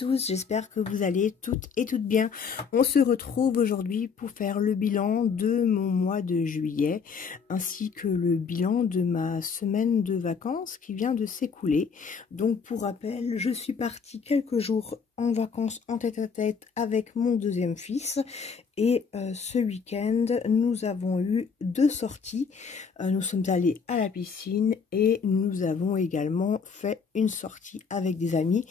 tous, j'espère que vous allez toutes et toutes bien. On se retrouve aujourd'hui pour faire le bilan de mon mois de juillet, ainsi que le bilan de ma semaine de vacances qui vient de s'écouler. Donc pour rappel, je suis partie quelques jours en vacances en tête-à-tête avec mon deuxième fils. Et ce week-end, nous avons eu 2 sorties. Nous sommes allés à la piscine et nous avons également fait une sortie avec des amis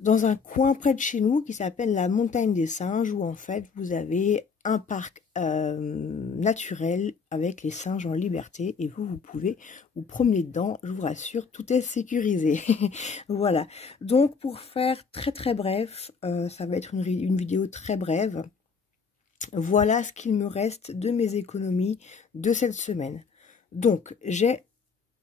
dans un coin près de chez nous qui s'appelle la Montagne des Singes, où en fait vous avez un parc naturel avec les singes en liberté et vous pouvez vous promener dedans. Je vous rassure, tout est sécurisé. Voilà, donc pour faire très bref, ça va être une vidéo très brève. Voilà ce qu'il me reste de mes économies de cette semaine. Donc, j'ai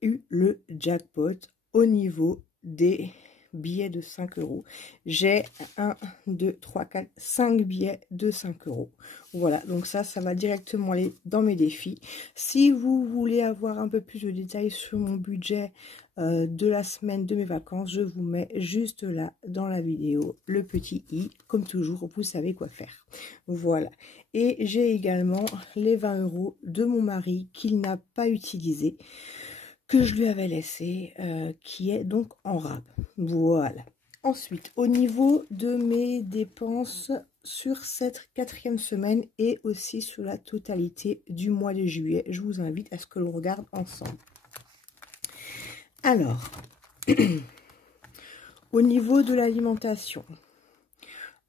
eu le jackpot au niveau des billets de 5 €. J'ai 1, 2, 3, 4, 5 billets de 5 €. Voilà, donc ça va directement aller dans mes défis. Si vous voulez avoir un peu plus de détails sur mon budget de la semaine de mes vacances, je vous mets juste là dans la vidéo le petit i. Comme toujours, vous savez quoi faire. Voilà. Et j'ai également les 20 € de mon mari qu'il n'a pas utilisé, que je lui avais laissé, qui est donc en rab. Voilà. Ensuite, au niveau de mes dépenses sur cette 4e semaine et aussi sur la totalité du mois de juillet, je vous invite à ce que l'on regarde ensemble. Alors, au niveau de l'alimentation,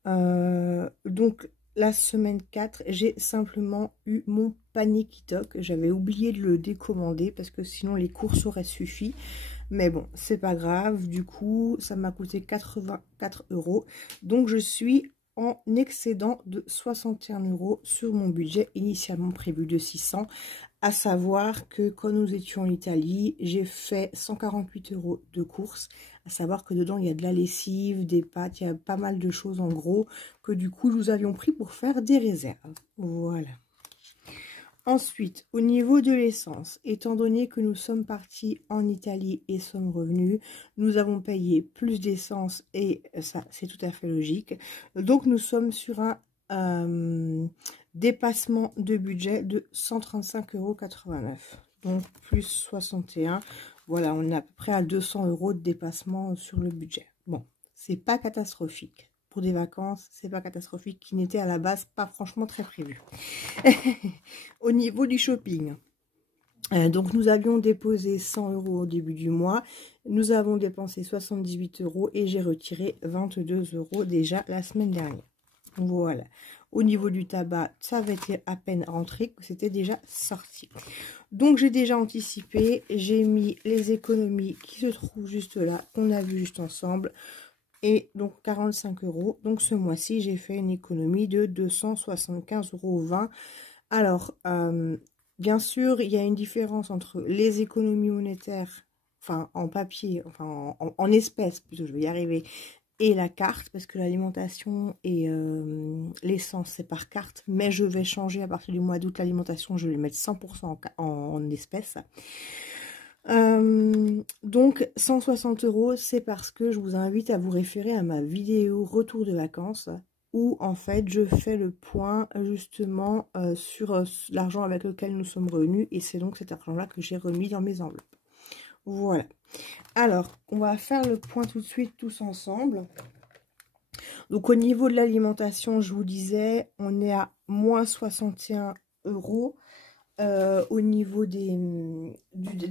donc la semaine 4, j'ai simplement eu mon panier Kitok. J'avais oublié de le décommander parce que sinon les courses auraient suffi. Mais bon, c'est pas grave. Du coup, ça m'a coûté 84 €. Donc, je suis en excédent de 61 € sur mon budget initialement prévu de 600. À savoir que quand nous étions en Italie, j'ai fait 148 € de courses. À savoir que dedans, il y a de la lessive, des pâtes, il y a pas mal de choses en gros que du coup, nous avions pris pour faire des réserves. Voilà. Ensuite, au niveau de l'essence, étant donné que nous sommes partis en Italie et sommes revenus, nous avons payé plus d'essence et ça, c'est tout à fait logique. Donc, nous sommes sur un dépassement de budget de 135,89 €. Donc, plus 61. Voilà, on est à peu près à 200 € de dépassement sur le budget. Bon, c'est pas catastrophique. Pour des vacances, c'est pas catastrophique, qui n'était à la base pas franchement très prévu. Au niveau du shopping, donc nous avions déposé 100 € au début du mois, nous avons dépensé 78 € et j'ai retiré 22 € déjà la semaine dernière. Voilà. Au niveau du tabac, ça avait été à peine rentré, que c'était déjà sorti. Donc j'ai déjà anticipé, j'ai mis les économies qui se trouvent juste là, qu'on a vu juste ensemble. Et donc 45 €. Donc ce mois-ci, j'ai fait une économie de 275,20 €. Alors, bien sûr, il y a une différence entre les économies monétaires, enfin en papier, enfin en espèces, plutôt, je vais y arriver, et la carte, parce que l'alimentation et l'essence, c'est par carte. Mais je vais changer à partir du mois d'août l'alimentation, je vais mettre 100% en espèces. Donc 160 €, c'est parce que je vous invite à vous référer à ma vidéo retour de vacances où en fait je fais le point justement sur l'argent avec lequel nous sommes revenus, et c'est donc cet argent là que j'ai remis dans mes enveloppes. Voilà, alors on va faire le point tout de suite tous ensemble. Donc au niveau de l'alimentation, je vous disais, on est à moins 61 €. Au niveau de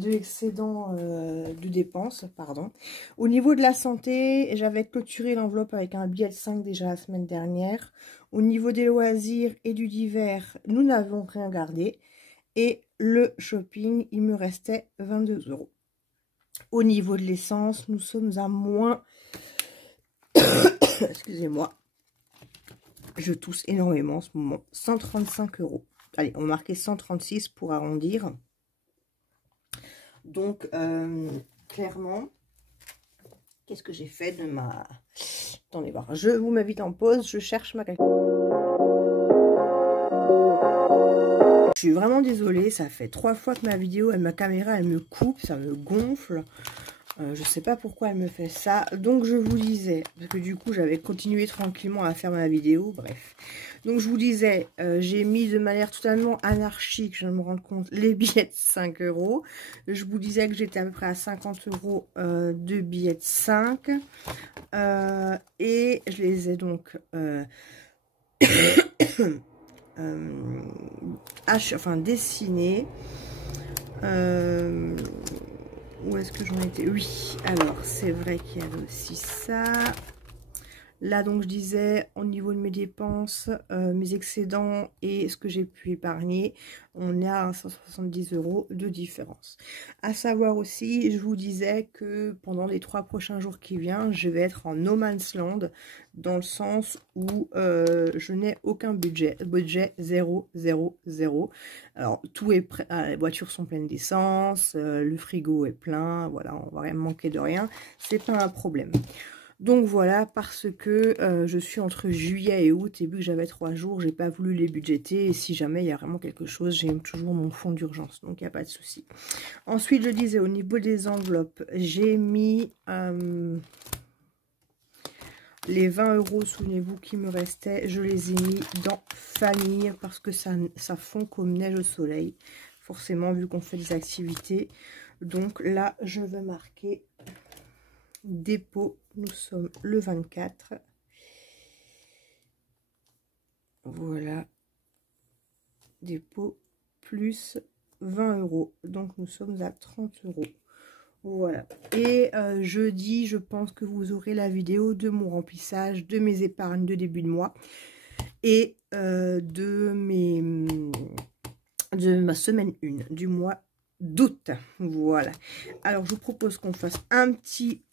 l'excédent de dépenses, pardon. Au niveau de la santé, j'avais clôturé l'enveloppe avec un billet de 5 déjà la semaine dernière. Au niveau des loisirs et du divers, nous n'avons rien gardé. Et le shopping, il me restait 22 €. Au niveau de l'essence, nous sommes à moins... Excusez-moi. Je tousse énormément en ce moment. 135 €. Allez, on va marquer 136 pour arrondir. Donc, clairement, qu'est-ce que j'ai fait de ma... Attendez voir, je vous mets vite en pause, je cherche ma calculatrice. Je suis vraiment désolée, ça fait 3 fois que ma vidéo, ma caméra, elle me coupe, ça me gonfle. Je sais pas pourquoi elle me fait ça. Donc je vous disais, parce que du coup j'avais continué tranquillement à faire ma vidéo, bref. Donc je vous disais, j'ai mis de manière totalement anarchique, je viens de me rendre compte, les billets de 5 €. Je vous disais que j'étais à peu près à 50 € de billets de 5. Et je les ai donc dessinés. Où est-ce que j'en étais? Oui, alors c'est vrai qu'il y avait aussi ça. Là, donc, je disais, au niveau de mes dépenses, mes excédents et ce que j'ai pu épargner, on est à 170 € de différence. À savoir aussi, je vous disais que pendant les 3 prochains jours qui viennent, je vais être en no man's land, dans le sens où je n'ai aucun budget. Budget 0, 0, 0. Alors, tout est prêt, les voitures sont pleines d'essence, le frigo est plein, voilà, on va rien manquer de rien, c'est pas un problème. Donc voilà, parce que je suis entre juillet et août, et vu que j'avais 3 jours, j'ai pas voulu les budgéter, et si jamais il y a vraiment quelque chose, j'ai toujours mon fonds d'urgence, donc il n'y a pas de souci. Ensuite, je disais, au niveau des enveloppes, j'ai mis les 20 €, souvenez-vous, qui me restaient, je les ai mis dans famille, parce que ça fond comme neige au soleil, forcément, vu qu'on fait des activités. Donc là, je vais marquer dépôt, nous sommes le 24. Voilà, dépôt plus 20 €, donc nous sommes à 30 €. Voilà, et jeudi, je pense que vous aurez la vidéo de mon remplissage de mes épargnes de début de mois et de ma semaine 1 du mois d'août. Voilà, alors je vous propose qu'on fasse un petit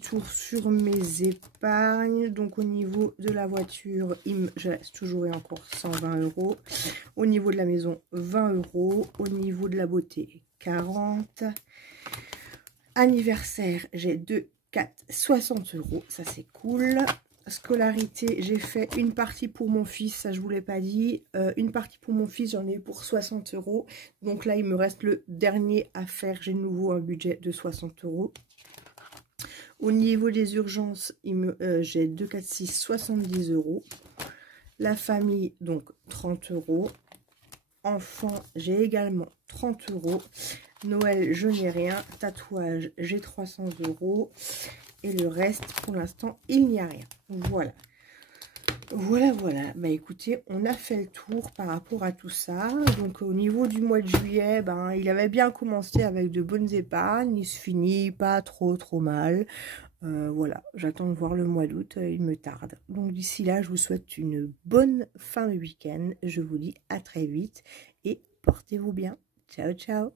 tour sur mes épargnes. Donc au niveau de la voiture, je reste toujours et encore 120 €. Au niveau de la maison, 20 €. Au niveau de la beauté, 40. Anniversaire, j'ai 2, 4, 60 €, ça c'est cool. Scolarité, j'ai fait une partie pour mon fils, ça je vous l'ai pas dit, une partie pour mon fils, j'en ai eu pour 60 €. Donc là il me reste le dernier à faire, j'ai de nouveau un budget de 60 €. Au niveau des urgences, j'ai 2, 4, 6, 70 €. La famille, donc 30 €. Enfant, j'ai également 30 €. Noël, je n'ai rien. Tatouage, j'ai 300 €. Et le reste, pour l'instant, il n'y a rien. Voilà. Voilà, voilà. Bah écoutez, on a fait le tour par rapport à tout ça. Donc au niveau du mois de juillet, ben, il avait bien commencé avec de bonnes épargnes. Il se finit pas trop mal. Voilà, j'attends de voir le mois d'août, il me tarde. Donc d'ici là, je vous souhaite une bonne fin de week-end. Je vous dis à très vite et portez-vous bien. Ciao, ciao.